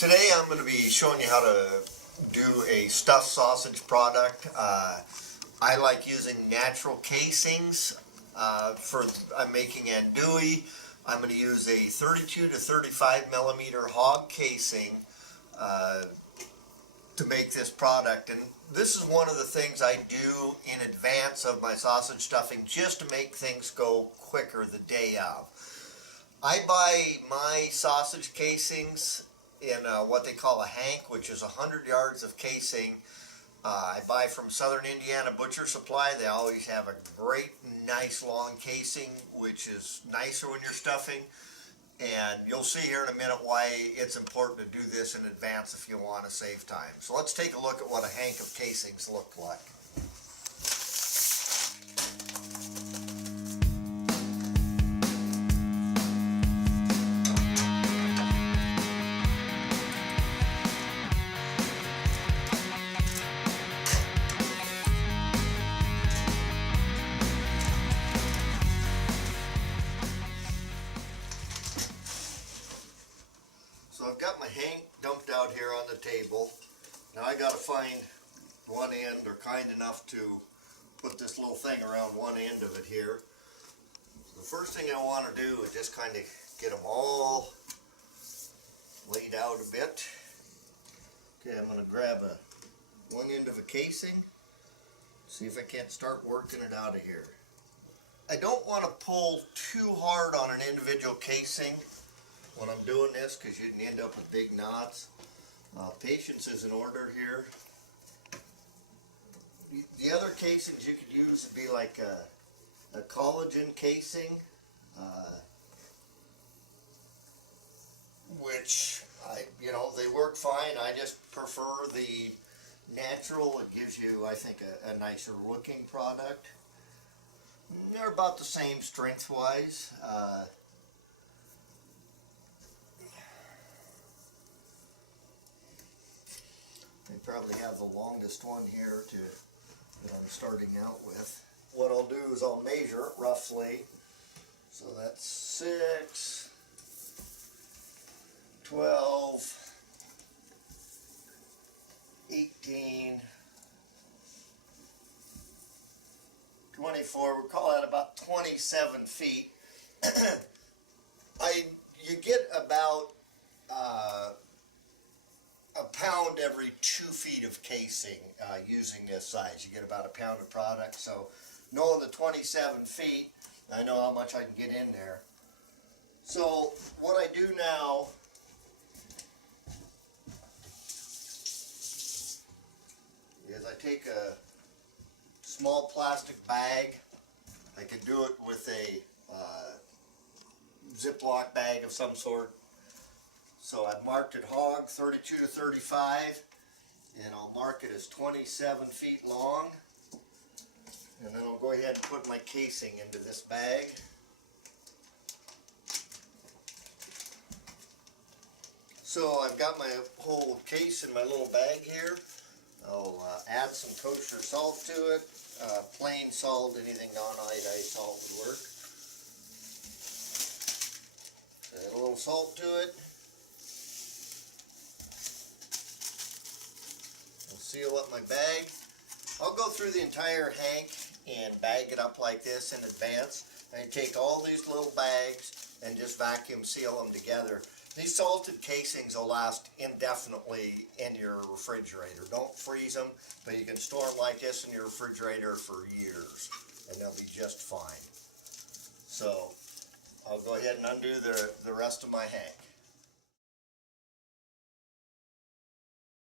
Today I'm going to be showing you how to do a stuffed sausage product. I like using natural casings I'm making andouille. I'm going to use a 32 to 35 millimeter hog casing to make this product, and this is one of the things I do in advance of my sausage stuffing just to make things go quicker the day of. I buy my sausage casings in what they call a hank, which is 100 yards of casing. I buy from Southern Indiana Butcher Supply. They always have a great, nice long casing, which is nicer when you're stuffing. And you'll see here in a minute why it's important to do this in advance if you want to save time. So let's take a look at what a hank of casings look like. So I've got my hank dumped out here on the table. Now I got to find one end, or kind enough to put this little thing around one end of it here. So the first thing I want to do is just kind of get them all laid out a bit. Okay, I'm going to grab one end of a casing, see if I can't start working it out of here. I don't want to pull too hard on an individual casing when I'm doing this, because you can end up with big knots. Patience is in order here. The other casings you could use would be like a collagen casing, which they work fine. I just prefer the natural. It gives you, I think, a nicer looking product. They're about the same strength-wise. They probably have the longest one here that I'm starting out with. What I'll do is I'll measure it roughly. So that's 6, 12, 18, 24. We'll call that about 27 feet. You get about a pound every 2 feet of casing using this size. You get about a pound of product. So knowing the 27 feet, I know how much I can get in there. So what I do now is I take a small plastic bag. I can do it with a Ziploc bag of some sort. So I marked it hog 32 to 35, and I'll mark it as 27 feet long. And then I'll go ahead and put my casing into this bag. So I've got my whole case in my little bag here. I'll add some kosher salt to it. Plain salt, anything non-iodized salt would work. Add a little salt to it. Seal up my bag. I'll go through the entire hank and bag it up like this in advance. I take all these little bags and just vacuum seal them together. These salted casings will last indefinitely in your refrigerator. Don't freeze them, but you can store them like this in your refrigerator for years and they'll be just fine. So I'll go ahead and undo the rest of my hank.